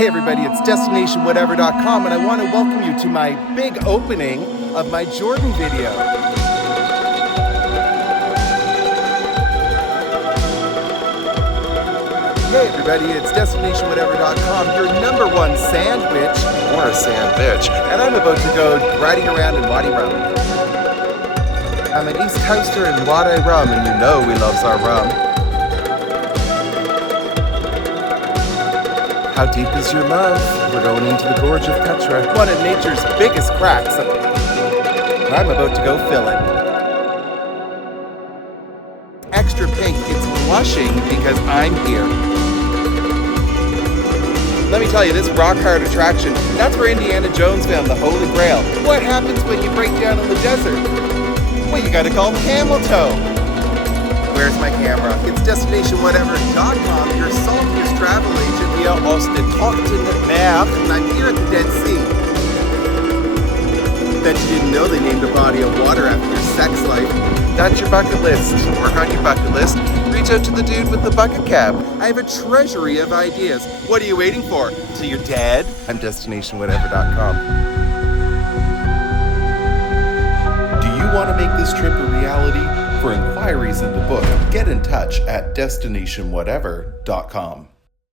Hey everybody, it's destinationwhatever.com and I want to welcome you to my big opening of my Jordan video. Hey everybody, it's destinationwhatever.com, your number one sandwich, or a sandwich, and I'm about to go riding around in Wadi Rum. I'm an East Coaster in Wadi Rum, and you know we loves our rum. How deep is your love? We're going into the gorge of Petra, one of nature's biggest cracks. I'm about to go fill it. Extra pink, it's blushing because I'm here. Let me tell you, this rock hard attraction, that's where Indiana Jones found the Holy Grail. What happens when you break down in the desert? Well, you gotta call camel toe. Where's my camera? It's destinationwhatever.com, your saltiest travel agent via Ostentottenberg, and I'm here at the Dead Sea. Bet you didn't know they named a body of water after your sex life. That's your bucket list. Work on your bucket list. Reach out to the dude with the bucket cap. I have a treasury of ideas. What are you waiting for? Till you're dead? I'm destinationwhatever.com. Do you want to make this trip a reality? For inquiries and to book, get in touch at destinationwhatever.com.